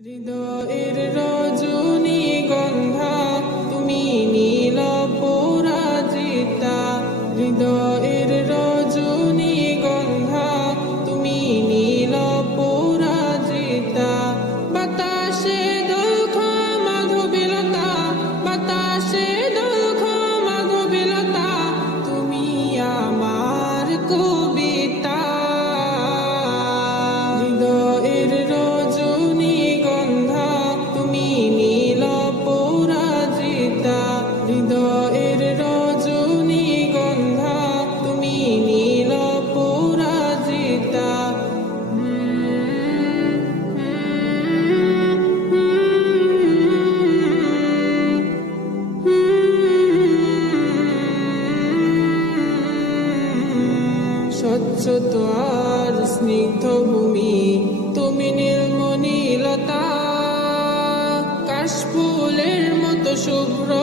হৃদয়ের রজনীগন্ধা তুমি নীল পরাজিতা। হৃদয়ের রজনীগন্ধা তুমি নীল পরাজিতা। বাতাসে দুঃখ মাধবীলতা, বাতাসে দুঃখ মাধবীলতা, তুমি আমার কবিতা। হৃদয়ের রজনীগন্ধা তুমি নীল পরাজিতা। হৃদয়ের রজনীগন্ধা তুমি নীল পরাজিতা। স্বচ্ছ আর স্নিগ্ধ ভূমি তুমি নীলমণিলতা। কাশফুলের মতো শুভ্র